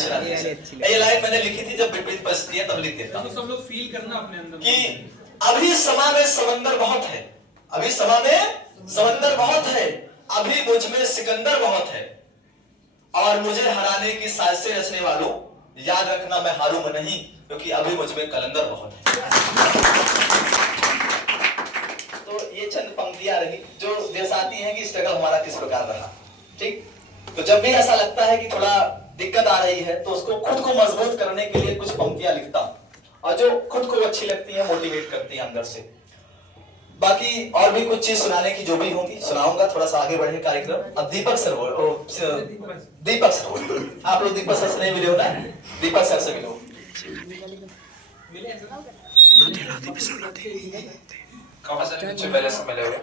सुना दी। ये लाइन मैंने लिखी थी जब विपरीत परिस्थिति है, तब लिख देता हूं। तो सब लोग फील करना अपने अंदर कि अभी समा में समंदर बहुत है, अभी समा में समंदर बहुत है, अभी मुझ में सिकंदर बहुत है, और मुझे हराने की साजिशें रचने वालों याद रखना मैं हारूंगा नहीं, क्योंकि अभी मुझ में कलंदर बहुत है। तो ये चंद पंक्तियां रही जो दर्शाती हैं कि स्ट्रगल हमारा किस प्रकार रहा। ठीक, तो जब भी ऐसा लगता है कि थोड़ा दिक्कत आ रही है तो उसको खुद को मजबूत करने के लिए कुछ पंक्तियां लिखता हूं, और जो खुद को अच्छी लगती है, मोटिवेट करती है अंदर से। बाकी और भी कुछ चीज सुनाने की जो भी होंगी सुनाऊंगा। थोड़ा सा आगे बढ़े कार्यक्रम। अब दीपक सर दीपक सर, आप लोग दीपक सर से नहीं मिले हो ना? दीपक सर से मिलो। काफी सारे बच्चे पहले से मिले हुए,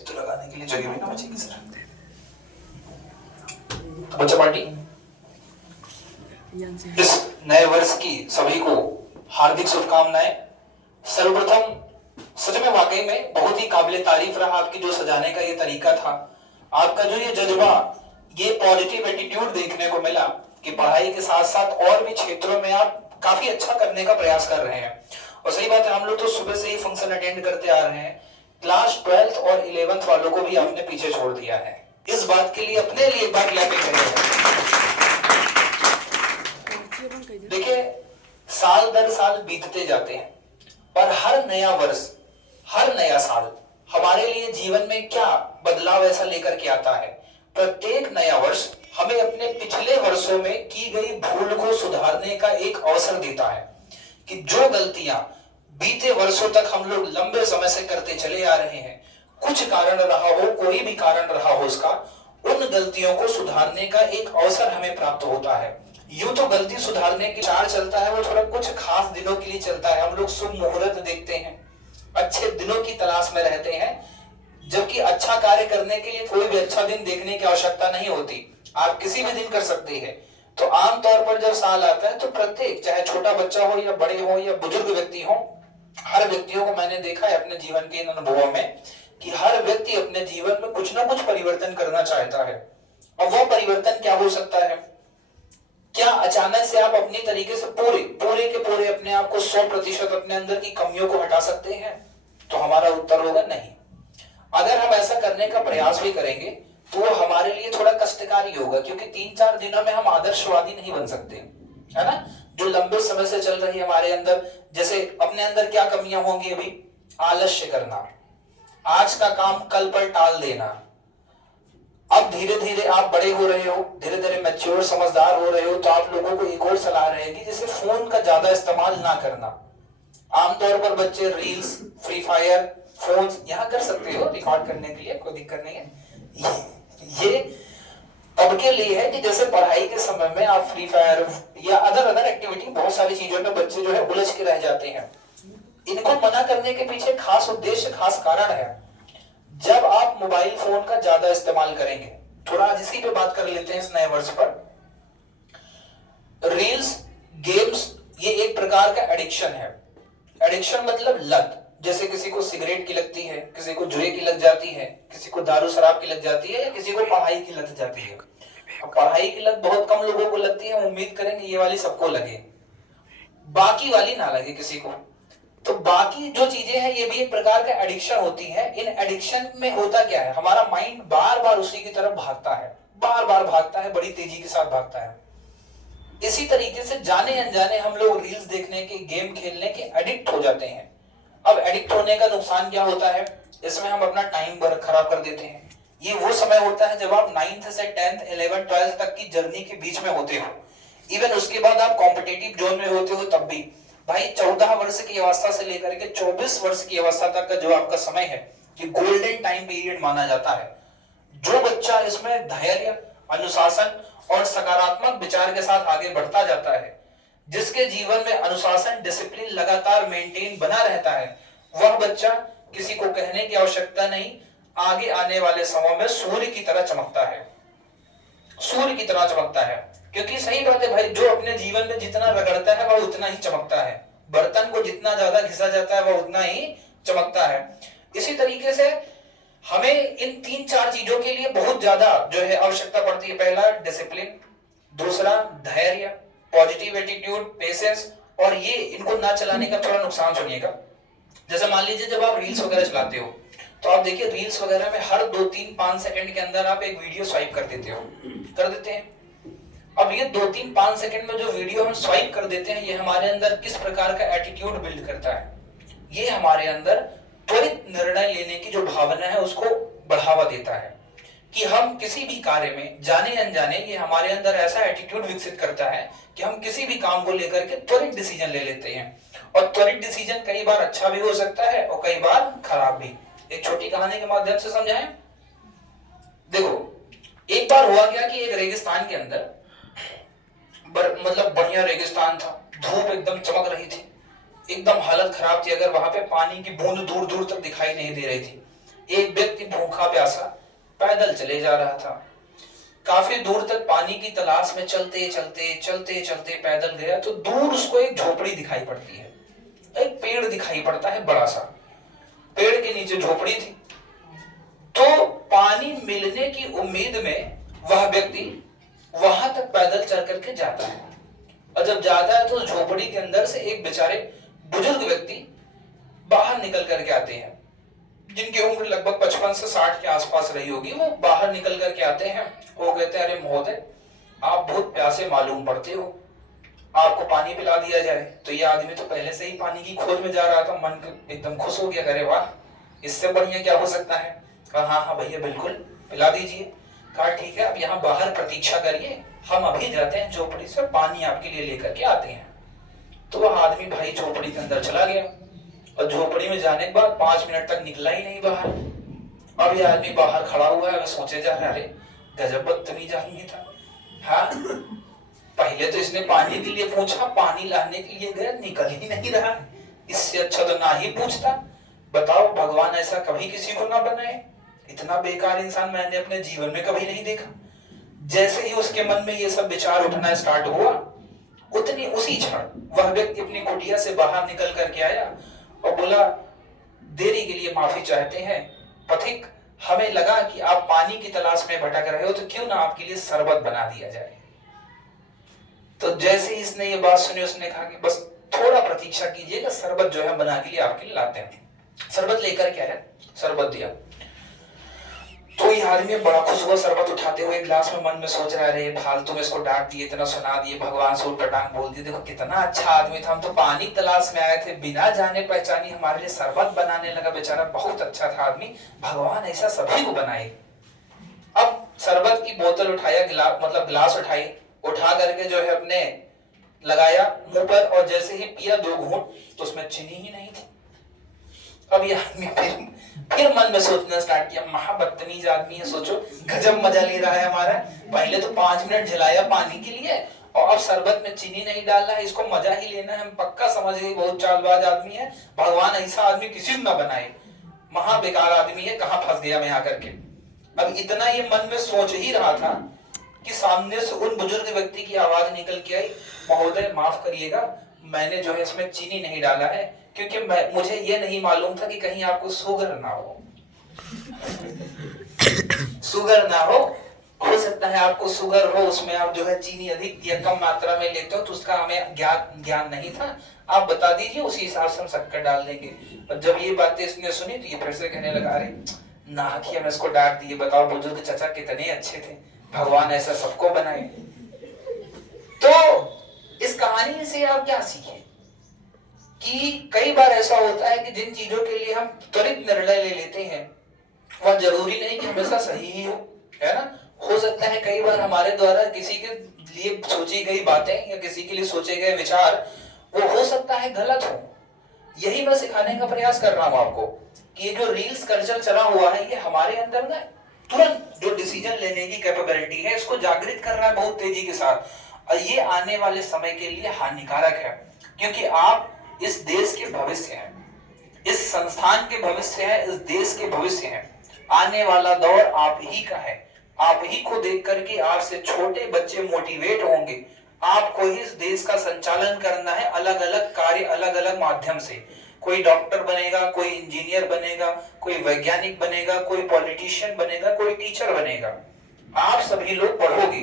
तो लगाने के लिए जगह भी ना बचेगी सर। तो बच्चा पार्टी इस नए वर्ष की सभी को हार्दिक शुभकामनाएं। सर्वप्रथम सच में वाकई में बहुत ही काबिले तारीफ रहा आपकी जो सजाने का ये तरीका था, आपका जो ये जज्बा, ये पॉजिटिव एटीट्यूड देखने को मिला कि पढ़ाई के साथ साथ और भी क्षेत्रों में आप काफी अच्छा करने का प्रयास कर रहे हैं। और सही बात है, हम लोग तो सुबह से ही फंक्शन अटेंड करते आ रहे हैं, क्लास 12th और 11th वालों को भी आपने पीछे छोड़ दिया है। इस बात के लिए अपने लिए एक बार क्लैपिंग करें। देखिए, साल दर साल बीतते जाते हैं, पर हर नया वर्ष, हर नया साल हमारे लिए जीवन में क्या बदलाव ऐसा लेकर के आता है। प्रत्येक नया वर्ष हमें अपने पिछले वर्षों में की गई भूल को सुधारने का एक अवसर देता है कि जो गलतियां बीते वर्षों तक हम लोग लंबे समय से करते चले आ रहे हैं, कुछ कारण रहा हो, कोई भी कारण रहा हो उसका, उन गलतियों को सुधारने का एक अवसर हमें प्राप्त होता है। यूं तो गलती सुधारने की चाल चलता है वो थोड़ा कुछ खास दिनों के लिए चलता है। हम लोग शुभ मुहूर्त देखते हैं, अच्छे दिनों की तलाश में रहते हैं, जबकि अच्छा कार्य करने के लिए कोई भी अच्छा दिन देखने की आवश्यकता नहीं होती, आप किसी भी दिन कर सकते हैं। तो आमतौर पर जब साल आता है तो प्रत्येक, चाहे छोटा बच्चा हो या बड़े हो या बुजुर्ग व्यक्ति हो, हर व्यक्तियों को मैंने देखा है अपने जीवन के इन अनुभवों में कि हर व्यक्ति अपने जीवन में कुछ ना कुछ परिवर्तन करना चाहता है। और वह परिवर्तन क्या हो सकता है? क्या अचानक से आप अपनी तरीके से पूरे के पूरे अपने आप को 100% अपने अंदर की कमियों को हटा सकते हैं? तो हमारा उत्तर होगा नहीं। अगर हम ऐसा करने का प्रयास भी करेंगे तो वो हमारे लिए थोड़ा कष्टकारी होगा, क्योंकि 3-4 दिनों में हम आदर्शवादी नहीं बन सकते, है ना? जो लंबे समय से चल रही है हमारे अंदर, जैसे अपने अंदर क्या कमियां होंगी अभी? आलस्य करना, आज का काम कल पर टाल देना। अब धीरे धीरे आप बड़े हो रहे हो, धीरे धीरे मैच्योर समझदार हो रहे हो, तो आप लोगों को एक और सलाह रहेगी, जैसे फोन का ज्यादा इस्तेमाल ना करना। आमतौर पर बच्चे रील्स, फ्री फायर, फोन यहाँ कर सकते हो रिकॉर्ड करने के लिए, कोई दिक्कत नहीं है। ये तब के लिए है कि जैसे पढ़ाई के समय में आप फ्री फायर या अदर एक्टिविटी, बहुत सारी चीजों में बच्चे जो है उलझ के रह जाते हैं। इनको मना करने के पीछे खास उद्देश्य, खास कारण है। जब आप मोबाइल फोन का ज्यादा इस्तेमाल करेंगे, थोड़ा आज इसी पे बात कर लेते हैं इस नए वर्ष पर। रील्स, गेम्स, ये एक प्रकार का एडिक्शन है। एडिक्शन मतलब लत। जैसे किसी को सिगरेट की लगती है, किसी को जुए की लग जाती है, किसी को दारू शराब की लग जाती है, या किसी को पढ़ाई की लग जाती है। अब पढ़ाई की लत बहुत कम लोगों को लगती है, उम्मीद करेंगे ये वाली सबको लगे, बाकी वाली ना लगे किसी को। तो बाकी जो चीजें हैं ये भी एक प्रकार का एडिक्शन होती है। इन एडिक्शन में होता क्या है? हमारा माइंड बार बार उसी की तरफ भागता है, बार बार भागता है, बड़ी तेजी के साथ भागता है। इसी तरीके से जाने अनजाने हम लोग रील्स देखने के, गेम खेलने के एडिक्ट हो जाते हैं। अब एडिक्ट होने का नुकसान क्या होता है? इसमें हम अपना टाइम खराब कर देते हैं। ये वो समय होता है जब आप 9th से 10th, 11th, 12th तक की जर्नी के बीच में होते हो। इवन उसके बाद आप कॉम्पिटिटिव जोन में होते हो, तब भी भाई 14 वर्ष की अवस्था से लेकर के 24 वर्ष की अवस्था तक का जो आपका समय है, ये गोल्डन टाइम पीरियड माना जाता है। जो बच्चा इसमें धैर्य, अनुशासन और सकारात्मक विचार के साथ आगे बढ़ता जाता है, जिसके जीवन में अनुशासन, डिसिप्लिन लगातार मेंटेन बना रहता है, वह बच्चा किसी को कहने की आवश्यकता नहीं, आगे आने वाले समय में सूर्य की तरह चमकता है, सूर्य की तरह चमकता है। क्योंकि सही बात है भाई, जो अपने जीवन में जितना रगड़ता है वह उतना ही चमकता है। बर्तन को जितना ज्यादा घिसा जाता है वह उतना ही चमकता है। इसी तरीके से हमें इन 3-4 चीजों के लिए बहुत ज्यादा जो है आवश्यकता पड़ती है। पहला डिसिप्लिन, दूसरा धैर्य, पॉजिटिव एटीट्यूड, पेशेंस, और ये इनको ना चलाने का थोड़ा नुकसान सुनिएगा। जैसे मान लीजिए जब आप रील्स वगैरह चलाते हो तो आप देखिए रील्स वगैरह में हर 2-3-5 सेकंड के अंदर आप एक वीडियो स्वाइप कर देते हो, कर देते हैं। अब ये 2-3-5 सेकंड में जो वीडियो हम स्वाइप कर देते हैं, ये हमारे अंदर किस प्रकार का एटीट्यूड बिल्ड करता है? ये हमारे अंदर त्वरित निर्णय लेने की जो भावना है उसको बढ़ावा देता है कि हम किसी भी कार्य में जाने अनजाने, ये हमारे अंदर ऐसा एटीट्यूड विकसित करता है कि हम किसी भी काम को लेकर के त्वरित डिसीजन ले लेते हैं। और त्वरित डिसीजन कई बार अच्छा भी हो सकता है और कई बार खराब भी। एक छोटी कहानी के माध्यम से समझाएं। देखो, एक बार हुआ क्या कि एक रेगिस्तान के अंदर मतलब बढ़िया रेगिस्तान था, धूप एकदम चमक रही थी, एकदम हालत खराब थी, अगर वहां पे पानी की बूंद दूर दूर तक दिखाई नहीं दे रही थी। एक व्यक्ति भूखा प्यासा पैदल चले जा रहा था, काफी दूर तक पानी की तलाश में चलते चलते चलते चलते पैदल गया तो दूर उसको एक झोपड़ी दिखाई पड़ती है, एक पेड़ दिखाई पड़ता है बड़ा सा, पेड़ के नीचे झोपड़ी थी। तो पानी मिलने की उम्मीद में वह व्यक्ति वहां तक पैदल चल करके जाता है, और जब जाता है तो झोपड़ी के अंदर से एक बेचारे बुजुर्ग व्यक्ति बाहर निकल करके आते हैं, जिनकी उम्र लगभग 55 से 60 के आसपास रही होगी। वो बाहर निकल करके आते हैं, वो कहते हैं, अरे महोदय, आप बहुत प्यासे मालूम पड़ते हो, आपको पानी पिला दिया जाए। तो ये आदमी तो पहले से ही पानी की खोज में जा रहा था, मन एकदम खुश हो गया, अरे वाह, इससे बढ़िया क्या हो सकता है। कहा हाँ हाँ भैया बिल्कुल पिला दीजिए। कहा ठीक है, अब यहाँ बाहर प्रतीक्षा करिए, हम अभी जाते हैं झोपड़ी से पानी आपके लिए लेकर के आते हैं। तो वह आदमी भाई झोपड़ी के अंदर चला गया, और झोपड़ी में जाने के बाद 5 मिनट तक निकला ही नहीं बाहर। अब ये आदमी बाहर खड़ा हुआ है, सोचे जा रहा है, अरे गजब बदतमीज आदमी था। हाँ, पहले तो इसने पानी के लिए पूछा, पानी लाने के लिए गया, निकल ही नहीं रहा, इससे अच्छा तो ना ही पूछता। बताओ, भगवान ऐसा कभी किसी को ना बनाए, इतना बेकार इंसान मैंने अपने जीवन में कभी नहीं देखा। जैसे ही उसके मन में ये सब विचार उठना स्टार्ट हुआ, उसी क्षण वह व्यक्ति अपनी कुटिया से बाहर निकल करके आया और बोला, देरी के लिए माफी चाहते हैं पथिक, हमें लगा कि आप पानी की तलाश में भटक रहे हो, तो क्यों ना आपके लिए शरबत बना दिया जाए। तो जैसे ही इसने ये बात सुनी, उसने कहा कि बस थोड़ा प्रतीक्षा कीजिएगा, शरबत जो है बना के लिए आपके लिए लाते हैं। शरबत लेकर के आया, शरबत दिया। तो ये आदमी बड़ा खुश हुआ, शरबत उठाते हुए गिलास में मन में सोच रहा है, फालतू में इसको डांट दिए, इतना सुना दिए, भगवान से उल्टा बोल दिए, देखो कितना अच्छा आदमी था, हम तो पानी तलाश में आए थे, बिना जाने पहचानी हमारे लिए शरबत बनाने लगा, बेचारा बहुत अच्छा था आदमी, भगवान ऐसा सभी को बनाए। अब शरबत की बोतल उठाया, गिलास उठाई, उठा करके जो है अपने लगाया मुंह पर, और जैसे ही पिया 2 घूंट तो उसमें चीनी ही नहीं थी। अब ये आदमी फिर मन में सोचना स्टार्ट किया, महा बदतमीज आदमी है, सोचो गजब मजा ले रहा है हमारा, पहले तो 5 मिनट झिलाया पानी के लिए और अब शरबत में चीनी नहीं डालना है, इसको मजा ही लेना है, हम पक्का समझ गए बहुत चालबाज आदमी है, भगवान ऐसा आदमी किसी को ना बनाए, महा बेकार आदमी है, कहां फंस गया मैं आकर के। अब इतना ये मन में सोच ही रहा था कि सामने से उन बुजुर्ग व्यक्ति की आवाज निकल के आई, महोदय माफ करिएगा, मैंने जो है इसमें चीनी नहीं डाला है, क्योंकि मुझे ये नहीं मालूम था कि कहीं आपको शुगर ना हो। शुगर ना हो सकता है आपको शुगर हो, उसमें आप जो है चीनी अधिक या कम मात्रा में लेते हो, तो उसका हमें ज्ञान नहीं था, आप बता दीजिए, उसी हिसाब से हम शक्कर डाल देंगे। और जब ये बातें इसने सुनी तो ये फिर से कहने लगा, अरे नाहक हम इसको डांट दिए, बताओ बुजुर्ग चाचा कितने अच्छे थे, भगवान ऐसा सबको बनाए। तो इस कहानी से आप क्या सीखे कि कई बार ऐसा होता है कि जिन चीजों के लिए हम त्वरित निर्णय ले लेते हैं वह जरूरी नहीं कि हमेशा सही ही हो, है ना। हो सकता है कई बार हमारे द्वारा किसी के लिए सोची गई बातें या किसी के लिए सोचे गए विचार वो हो सकता है गलत हो। यही मैं सिखाने का प्रयास कर रहा हूं आपको कि ये जो रील्स कल्चर चला हुआ है, ये हमारे अंदर ना तुरंत जो डिसीजन लेने की कैपेबिलिटी है इसको जागृत कर रहा है बहुत तेजी के साथ, और ये आने वाले समय के लिए हानिकारक है, क्योंकि आप इस देश के भविष्य हैं, इस संस्थान के भविष्य है, इस देश के भविष्य है। आने वाला दौर आप ही का है, आप ही को देख करके आपसे छोटे बच्चे मोटिवेट होंगे, आपको ही इस देश का संचालन करना है, अलग अलग कार्य अलग अलग माध्यम से। कोई डॉक्टर बनेगा, कोई इंजीनियर बनेगा, कोई वैज्ञानिक बनेगा, कोई पॉलिटिशियन बनेगा, कोई टीचर बनेगा। आप सभी लोग पढ़ोगे,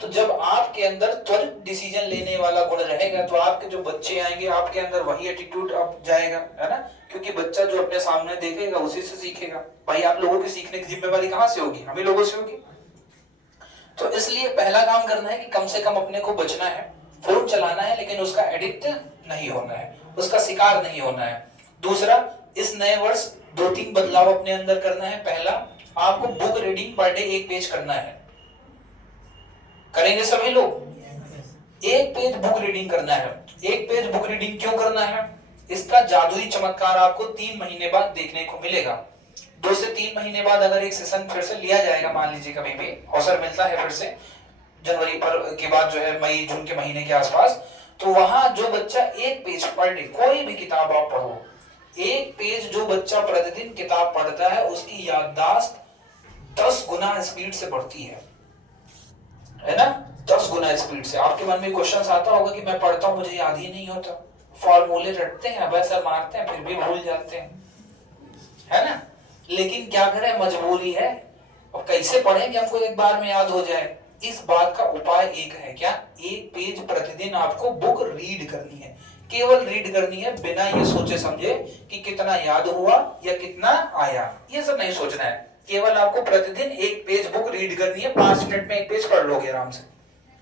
तो जब आपके अंदर त्वरित डिसीजन लेने वाला गुण रहेगा तो आपके जो बच्चे आएंगे आपके अंदर वही एटीट्यूड अब जाएगा, है ना। क्योंकि बच्चा जो अपने सामने देखेगा उसी से सीखेगा। भाई आप लोगों की सीखने की जिम्मेवारी कहां से होगी? हमें लोगों से होगी। तो इसलिए पहला काम करना है कि कम से कम अपने को बचना है। फोन चलाना है लेकिन उसका एडिक्ट नहीं होना है, उसका शिकार नहीं होना है। दूसरा, इस नए वर्ष 2-3 बदलाव अपने अंदर करना है। पहला, आपको book reading per day 1 page करना है। करेंगे सभी लोग? 1 पेज बुक रीडिंग करना है। 1 पेज बुक रीडिंग क्यों करना है? इसका जादुई चमत्कार आपको 3 महीने बाद देखने को मिलेगा। 2 से 3 महीने बाद अगर एक सेशन फिर से लिया जाएगा, मान लीजिए कभी भी अवसर मिलता है फिर से जनवरी पर के बाद जो है मई जून के महीने के आसपास, तो वहां जो बच्चा 1 पेज पर डे, कोई भी किताब आप पढ़ो, 1 पेज जो बच्चा प्रतिदिन किताब पढ़ता है उसकी याददाश्त 10 गुना स्पीड से बढ़ती है ना। 10 गुना स्पीड से। आपके मन में क्वेश्चन आता होगा कि मैं पढ़ता हूं मुझे याद ही नहीं होता, फॉर्मूले रटते हैं, वैसा मारते हैं, फिर भी भूल जाते हैं, है ना। लेकिन क्या करें, मजबूरी है। और कैसे पढ़ें कि हमको एक बार में याद हो जाए? इस बात का उपाय एक है, क्या? 1 पेज प्रतिदिन आपको बुक रीड करनी है। केवल रीड करनी है, बिना ये सोचे समझे कि कितना याद हुआ या कितना आया, ये सब नहीं सोचना है। केवल आपको प्रतिदिन 1 पेज बुक रीड करनी है। 5 मिनट में 1 पेज पढ़ लोगे, आराम से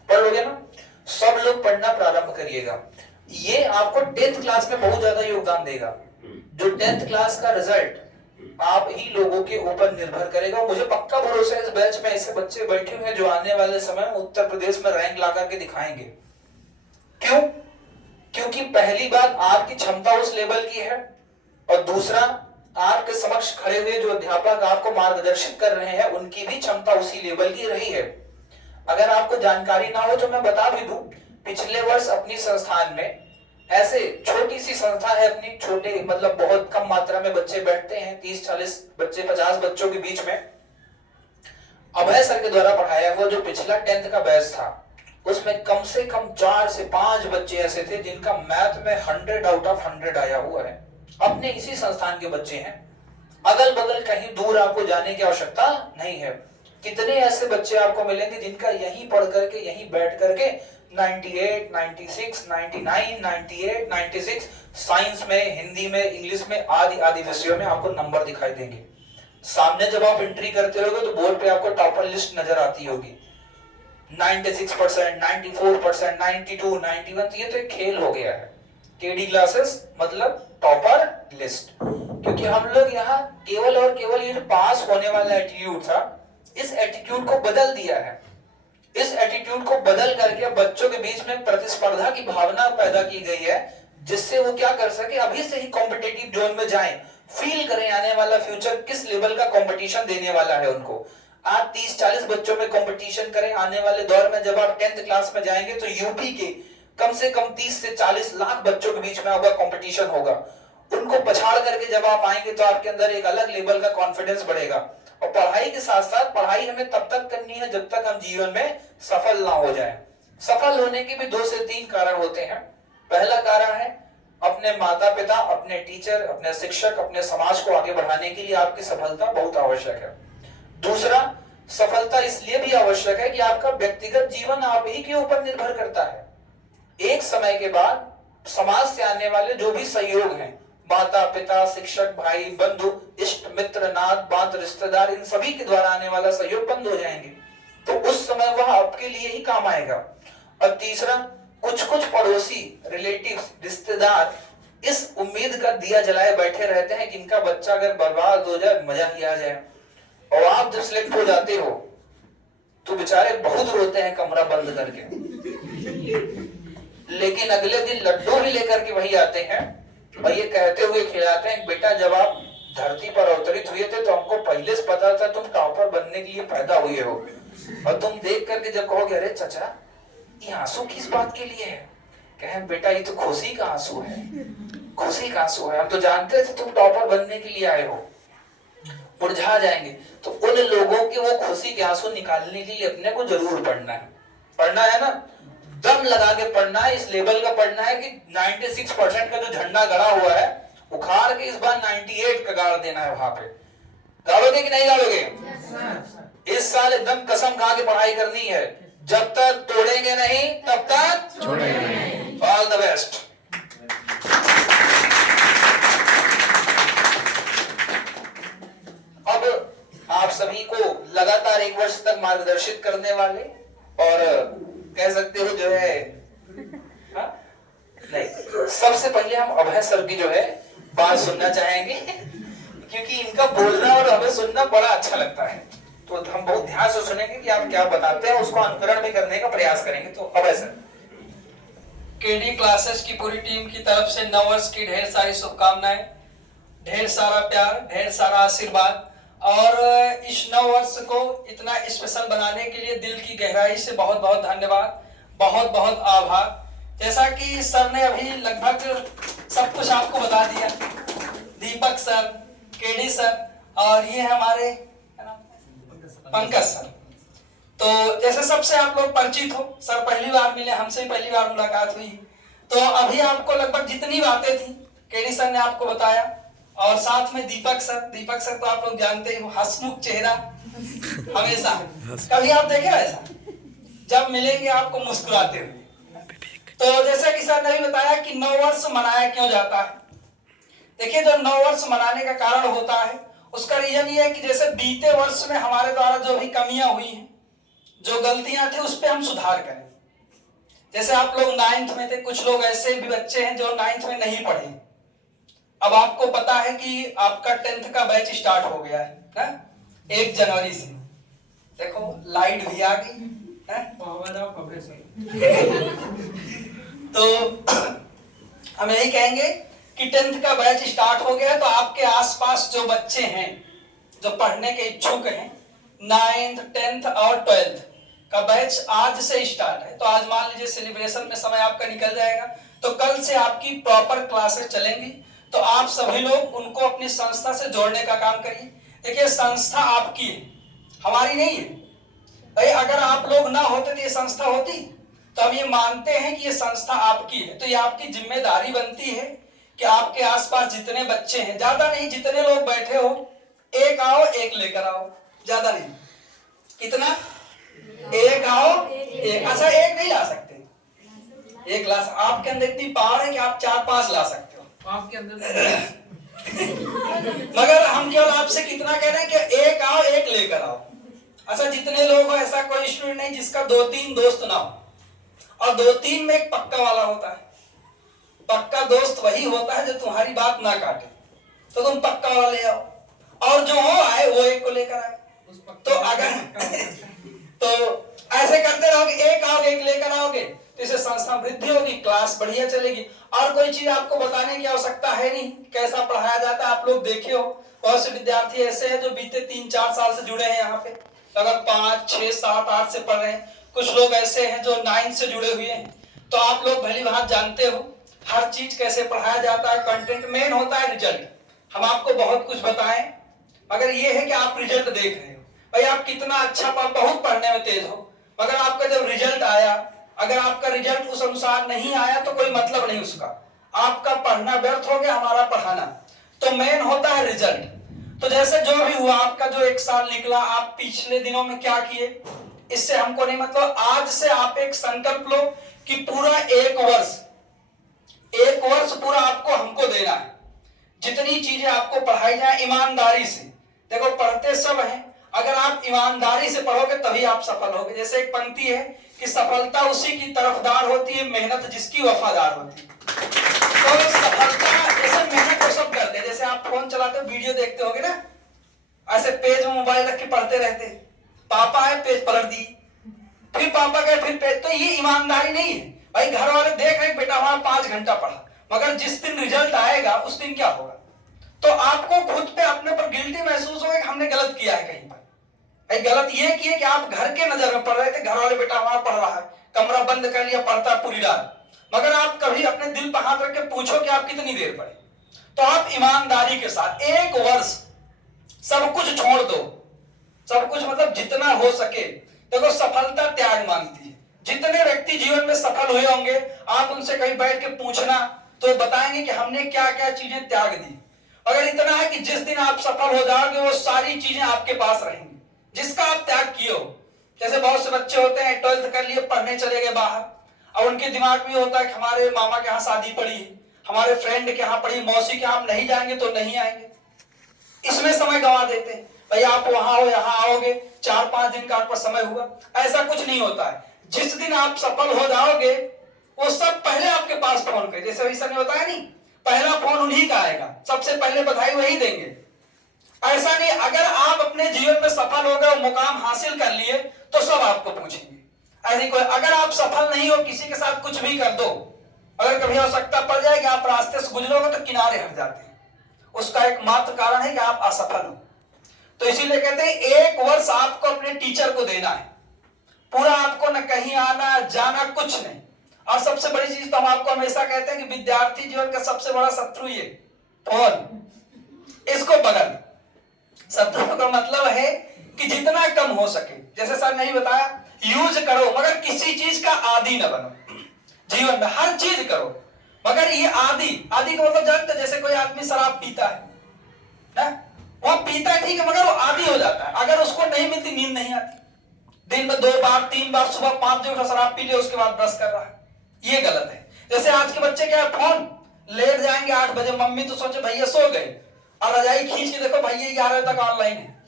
पढ़ लोगे ना। सब लोग पढ़ना प्रारंभ करिएगा। ये आपको 10th क्लास में बहुत ज्यादा योगदान देगा। जो 10th क्लास का रिजल्ट आप ही लोगों के ऊपर निर्भर करेगा। मुझे पक्का भरोसा है इस बैच में ऐसे बच्चे बैठे हुए हैं जो आने वाले समय में उत्तर प्रदेश में रैंक ला करके दिखाएंगे। क्यों? क्योंकि पहली बात, आपकी क्षमता उस लेवल की है, और दूसरा, आपके समक्ष खड़े हुए जो अध्यापक आपको मार्गदर्शित कर रहे हैं उनकी भी क्षमता उसी लेवल की रही है। अगर आपको जानकारी ना हो तो मैं बता भी दूं, पिछले वर्ष अपनी संस्थान में ऐसे छोटी सी संस्था है अपनी, छोटे मतलब बहुत कम मात्रा में बच्चे बैठते हैं, 30-40 बच्चे 50 बच्चों के बीच में अभय सर के द्वारा पढ़ाया हुआ जो पिछला 10th का बैच था, उसमें कम से कम 4 से 5 बच्चे ऐसे थे जिनका मैथ में 100 आउट ऑफ 100 आया हुआ है। अपने इसी संस्थान के बच्चे हैं। अगल बगल कहीं दूर आपको जाने की आवश्यकता नहीं है। कितने ऐसे बच्चे आपको मिलेंगे जिनका यहीं पढ़ करके, यहीं बैठ करके 98, 96, 99, 98, 96 साइंस में, हिंदी में, इंग्लिश में, आदि आदि विषयों में आपको नंबर दिखाई देंगे। सामने जब आप एंट्री करते होगे तो बोर्ड पे आपको टॉपर लिस्ट नजर आती होगी। 96%, 94%, 92, 91, ये तो एक खेल हो गया है। केडी क्लासेस मतलब टॉपर लिस्ट। क्योंकि हम लोग यहाँ केवल और केवल ये जो पास होने वाला एटीट्यूड था, इस एटीट्यूड को बदल दिया है। इस एटीट्यूड को बदल करके बच्चों के बीच में प्रतिस्पर्धा की भावना पैदा की गई है, जिससे वो क्या कर सके, अभी से ही कॉम्पिटिटिव जोन में जाएं, फील करें आने वाला फ्यूचर किस लेवल का कंपटीशन देने वाला है उनको। आप 30-40 बच्चों में कंपटीशन करें, आने वाले दौर में जब आप 10th क्लास में जाएंगे तो यूपी के कम से कम 30 से 40 लाख बच्चों के बीच में आपका कंपटीशन होगा। उनको पछाड़ करके जब आप आएंगे तो आपके अंदर एक अलग लेवल का कॉन्फिडेंस बढ़ेगा। और पढ़ाई के साथ साथ पढ़ाई हमें तब तक करनी है जब तक हम जीवन में सफल ना हो जाएं। सफल होने के भी 2 से 3 कारण होते हैं। पहला कारण है अपने माता पिता, अपने टीचर, अपने शिक्षक, अपने समाज को आगे बढ़ाने के लिए आपकी सफलता बहुत आवश्यक है। दूसरा, सफलता इसलिए भी आवश्यक है कि आपका व्यक्तिगत जीवन आप ही के ऊपर निर्भर करता है। एक समय के बाद समाज से आने वाले जो भी सहयोग हैं, माता पिता, शिक्षक, भाई, बंधु, इष्ट मित्र, नात बात, रिश्तेदार, इन सभी के द्वारा आने वाला सहयोग बंद हो जाएंगे, तो उस समय वह आपके लिए ही काम आएगा। और तीसरा, कुछ पड़ोसी, रिलेटिव्स, रिश्तेदार इस उम्मीद का दिया जलाए बैठे रहते हैं कि इनका बच्चा अगर बर्बाद हो जाए मजा ही आ जाए। और आप जब सिलेक्ट हो जाते हो तो बेचारे बहुत रोते हैं कमरा बंद करके, लेकिन अगले दिन लड्डू भी लेकर के वही आते हैं और ये कहते हुए खिलाते हैं, बेटा जब आप धरती पर अवतरित हुए थे तो हमको पहले से पता था तुम टॉपर बनने के लिए पैदा हुए हो। और तुम देख करके जब कहोगे अरे चाचा ये आंसू किस बात के लिए है, कहें बेटा ये तो खुशी का आंसू है, खुशी का आंसू है, हम तो जानते थे तुम टॉपर बनने के लिए आए हो। मुरझा जाएंगे। तो उन लोगों के वो खुशी के आंसू निकालने के लिए अपने को जरूर पढ़ना है ना, दम लगा के पढ़ना है, इस लेवल का पढ़ना है कि 96% का जो झंडा गड़ा हुआ है उखाड़ के इस बार 98 का गाड़ देना है वहां पे। गाड़ोगे कि नहीं गाड़ोगे? इस साल एकदम कसम खा के पढ़ाई करनी है, जब तक तोड़ेंगे नहीं तब तक छोड़ेंगे नहीं। All the best. अब आप सभी को लगातार 1 वर्ष तक मार्गदर्शित करने वाले और कह सकते हो जो है नहीं, सबसे पहले हम अभय सर की जो है बात सुनना चाहेंगे, क्योंकि इनका बोलना और हमें सुनना बड़ा अच्छा लगता है। तो हम बहुत ध्यान से सुनेंगे कि आप क्या बताते हैं, उसको अनुकरण भी करने का प्रयास करेंगे। तो अभय सर। केडी क्लासेस की पूरी टीम की तरफ से नववर्ष की ढेर सारी शुभकामनाएं, ढेर सारा प्यार, ढेर सारा आशीर्वाद, और इस नववर्ष को इतना स्पेशल बनाने के लिए दिल की गहराई से बहुत बहुत धन्यवाद, बहुत बहुत आभार। जैसा कि सर ने अभी लगभग सब कुछ आपको बता दिया, दीपक सर, केडी सर, और ये हमारे पंकज सर। तो जैसे सबसे आप लोग परिचित हो, सर पहली बार मिले, हमसे पहली बार मुलाकात हुई, तो अभी आपको लगभग जितनी बातें थी केडी सर ने आपको बताया, और साथ में दीपक सर तो आप लोग जानते ही, हंसमुख चेहरा हमेशा, कभी आप देखे ऐसा, जब मिलेंगे आपको मुस्कुराते हुए। तो जैसा कि सर ने भी बताया कि नववर्ष मनाया क्यों जाता है। देखिए, जो नववर्ष मनाने का कारण होता है, उसका रीजन ये है कि जैसे बीते वर्ष में हमारे द्वारा जो भी कमियां हुई हैं, जो गलतियां थी, उस पर हम सुधार करें। जैसे आप लोग 9th में थे, कुछ लोग ऐसे भी बच्चे हैं जो 9th में नहीं पढ़े, अब आपको पता है कि आपका 10th का बैच स्टार्ट हो गया है ना? 1 जनवरी से। देखो लाइट भी आ गई है? तो हम यही कहेंगे कि 10th का बैच स्टार्ट हो गया है, तो आपके आसपास जो बच्चे हैं जो पढ़ने के इच्छुक हैं, 9th 10th और 12th का बैच आज से स्टार्ट है। तो आज मान लीजिए सेलिब्रेशन में समय आपका निकल जाएगा, तो कल से आपकी प्रॉपर क्लासेस चलेंगी। तो आप सभी लोग उनको अपनी संस्था से जोड़ने का काम करिए। देखिए, संस्था आपकी है, हमारी नहीं है भाई। अगर आप लोग ना होते तो ये संस्था होती? तो हम ये मानते हैं कि ये संस्था आपकी है, तो ये आपकी जिम्मेदारी बनती है कि आपके आसपास जितने बच्चे हैं, ज्यादा नहीं, जितने लोग बैठे हो, एक आओ एक लेकर आओ, ज्यादा नहीं। कितना? एक आओ एक। अच्छा, एक नहीं ला सकते, एक ला, आपके अंदर इतनी पावर है कि आप 4-5 ला सकते हो आपके अंदर। मगर हम केवल आपसे कितना कह रहे हैं कि एक आओ एक लेकर आओ। अच्छा, जितने लोग हो, ऐसा कोई स्टूडेंट नहीं जिसका 2-3 दोस्त ना हो, और 2-3 में एक पक्का वाला होता है। पक्का दोस्त वही होता है जो तुम्हारी बात ना काटे, तो तुम पक्का वाला ले आओ, और जो हो आए वो एक को लेकर आए। तो अगर तो ऐसे करते रहोगे, एक आओगे एक लेकर आओगे, तो इससे संस्था वृद्धि होगी, क्लास बढ़िया चलेगी। और कोई चीज आपको बताने की आवश्यकता है नहीं, कैसा पढ़ाया जाता है आप लोग देखे हो। बहुत से विद्यार्थी ऐसे हैं जो बीते 3-4 साल से जुड़े हैं यहाँ पे, लगभग 5, 6, 7, 8 से पढ़ रहे हैं। कुछ लोग ऐसे हैं जो 9 से जुड़े हुए हैं। तो आप लोग भली भांति जानते हो हर चीज कैसे पढ़ाया जाता है। कंटेंट मेन होता है रिजल्ट। हम आपको बहुत कुछ बताएं, मगर ये है कि आप रिजल्ट देख रहे हो। भाई आप कितना अच्छा बहुत पढ़ने में तेज हो, मगर आपका जब रिजल्ट आया, अगर आपका रिजल्ट उस अनुसार नहीं आया तो कोई मतलब नहीं उसका, आपका पढ़ना व्यर्थ हो गया, हमारा पढ़ाना। तो मेन होता है रिजल्ट। तो जैसे जो भी हुआ, आपका जो 1 साल निकला, आप पिछले दिनों में क्या किए, इससे हमको नहीं मतलब। आज से आप एक संकल्प लो कि पूरा 1 वर्ष पूरा आपको हमको देना है। जितनी चीजें आपको पढ़ाई जाए ईमानदारी से। देखो, पढ़ते सब हैं, अगर आप ईमानदारी से पढ़ोगे तभी आप सफल होगे। जैसे एक पंक्ति है कि सफलता उसी की तरफदार होती है, मेहनत जिसकी वफादार होती है। तो सफलता, जैसे मेहनत तो सब करते हैं, जैसे आप फोन चलाते हो, वीडियो देखते होगे ना, ऐसे पेज में मोबाइल रख के पढ़ते रहते, पापा है पेज पलट दी, फिर पापा गए फिर पेज। तो ये ईमानदारी नहीं है भाई। घर वाले देख रहे बेटा हमारा 5 घंटा पढ़ा, मगर जिस दिन रिजल्ट आएगा उस दिन क्या होगा, तो आपको खुद पे अपने पर गिल्टी महसूस होगा कि हमने गलत किया है कहीं पर। गलत ये किए कि आप घर के नजर में पढ़ रहे थे, घर वाले बेटा हमारा पढ़ रहा है, कमरा बंद कर लिया, पढ़ता पूरी रात, मगर आप कभी अपने दिल पर हाथ रख के पूछो कि आप कितनी देर पढ़े। तो आप ईमानदारी के साथ 1 वर्ष सब कुछ छोड़ दो, सब कुछ मतलब जितना हो सके। देखो, सफलता त्याग मांगती है। जितने व्यक्ति जीवन में सफल हुए होंगे, आप उनसे कहीं बैठ के पूछना तो बताएंगे कि हमने क्या क्या चीजें त्याग दी। अगर इतना है कि जिस दिन आप सफल हो जाओगे वो सारी चीजें आपके पास रहेंगी जिसका आप त्याग किए हो। जैसे बहुत से बच्चे होते हैं 12th कर लिए, पढ़ने चले गए बाहर, अब उनके दिमाग में होता है कि हमारे मामा के यहाँ शादी पड़ी है, हमारे फ्रेंड के यहाँ पड़ी, मौसी के यहाँ हम नहीं जाएंगे तो नहीं आएंगे, इसमें समय गंवा देते हैं। भाई आप वहां हो यहाँ आओगे, 4-5 दिन का आपका समय हुआ। ऐसा कुछ नहीं होता है। जिस दिन आप सफल हो जाओगे वो सब पहले आपके पास फोन करे, जैसे सर ने बताया नहीं, पहला फोन उन्हीं का आएगा, सबसे पहले बधाई वही देंगे। ऐसा नहीं, अगर आप अपने जीवन में सफल हो गए, मुकाम हासिल कर लिए तो सब आपको पूछेंगे। ऐसी कोई, अगर आप सफल नहीं हो, किसी के साथ कुछ भी कर दो, अगर कभी आवश्यकता पड़ जाएगी, आप रास्ते से गुजरोगे तो किनारे हट जाते हैं, उसका एकमात्र कारण है कि आप असफल हो। तो इसीलिए कहते हैं 1 वर्ष आपको अपने टीचर को देना है, पूरा आपको न कहीं आना जाना कुछ नहीं। और सबसे बड़ी चीज तो हम आपको हमेशा कहते हैं कि विद्यार्थी जीवन का सबसे बड़ा शत्रु ये फोन, इसको बगल। शत्रु का मतलब है कि जितना कम हो सके, जैसे सर ने बताया, यूज करो मगर किसी चीज का आदी न बनो। जीवन में हर चीज करो मगर ये आदी का मतलब जानते, जैसे कोई आदमी शराब पीता है, वो पीता है ठीक है, मगर वो आदी हो जाता है। अगर उसको नहीं मिलती, नींद नहीं आती, दिन में 2 बार 3 बार, सुबह 5 बजे शराब पी लिया, उसके बाद ब्रश कर रहा है, ये गलत है। जैसे आज के बच्चे क्या है, फोन लेट जाएंगे 8 बजे, मम्मी तो सोचे भैया सो गए, और रजाई खींच के देखो भैया 11 तक ऑनलाइन है।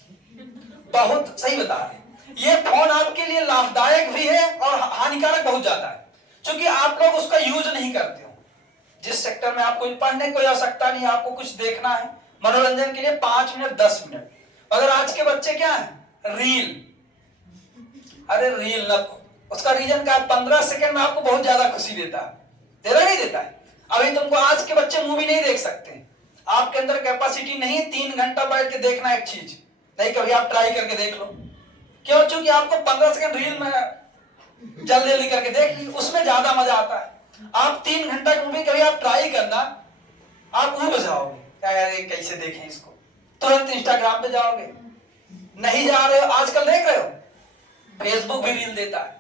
बहुत सही बता रहे, ये फोन आपके लिए लाभदायक भी है और हानिकारक बहुत ज्यादा है, क्योंकि आप लोग उसका यूज नहीं करते हो। जिस सेक्टर में आपको पढ़ने की कोई आवश्यकता नहीं, आपको कुछ देखना है मनोरंजन के लिए 5 मिनट 10 मिनट, मगर आज के बच्चे क्या है, रील। अरे रील ना, उसका रीजन क्या है, 15 सेकंड में आपको बहुत ज्यादा खुशी देता है, नहीं देता है। अभी तुमको आज के बच्चे मूवी नहीं देख सकते, आपके अंदर कैपेसिटी नहीं है 3 घंटा बैठ के देखना एक चीज, नहीं कभी आप ट्राई करके देख लो। क्यों? क्योंकि आपको 15 सेकंड रील में जल्दी करके देख ली, उसमें ज्यादा मजा आता है। आप 3 घंटा की मूवी कभी आप ट्राई करना, आप ऊब जाओगे, अरे कैसे देखें इसको, तुरंत इंस्टाग्राम पे जाओगे। नहीं जा रहे हो, आजकल देख रहे हो फेसबुक भी रील देता है,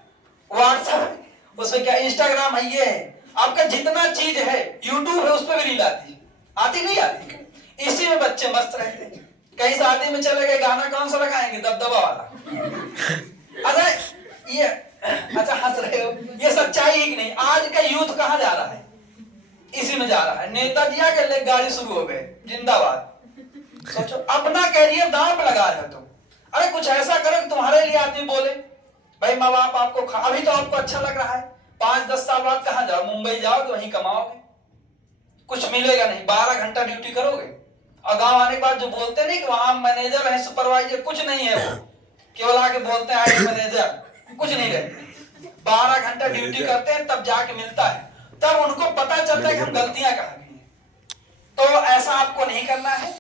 व्हाट्सएप, उसमें क्या, इंस्टाग्राम है, ये है, आपका जितना चीज है, यूट्यूब है, उस पर भी रील आती है, आती नहीं आती, इसी में बच्चे मस्त रहते हैं। कहीं शादी में चले गए, गाना कौन सा लगाएंगे, दबदबा वाला। अच्छा ये, अच्छा हंस रहे हो, ये सच्चाई है कि नहीं? आज का यूथ कहाँ जा रहा है, इसी में जा रहा है। नेताजी आके ले गाड़ी शुरू हो गए, जिंदाबाद। सोचो अपना कैरियर दांव पे लगा रहे हो तुम। अरे कुछ ऐसा करो कि तुम्हारे लिए आदमी बोले, भाई माँ बाप आपको अभी तो आपको अच्छा लग रहा है, 5-10 साल बाद कहाँ जाओ, मुंबई जाओ तो वहीं कमाओगे, कुछ मिलेगा नहीं, 12 घंटा ड्यूटी करोगे, और गांव आने के बाद जो बोलते नहीं कि वहां मैनेजर है, सुपरवाइजर, कुछ नहीं है, वो केवल आके बोलते हैं मैनेजर, कुछ नहीं रहते। 12 घंटा ड्यूटी करते हैं, तब जाके मिलता है, तब उनको पता चलता है कि हम गलतियां कहाँ की हैं। तो ऐसा आपको नहीं करना है।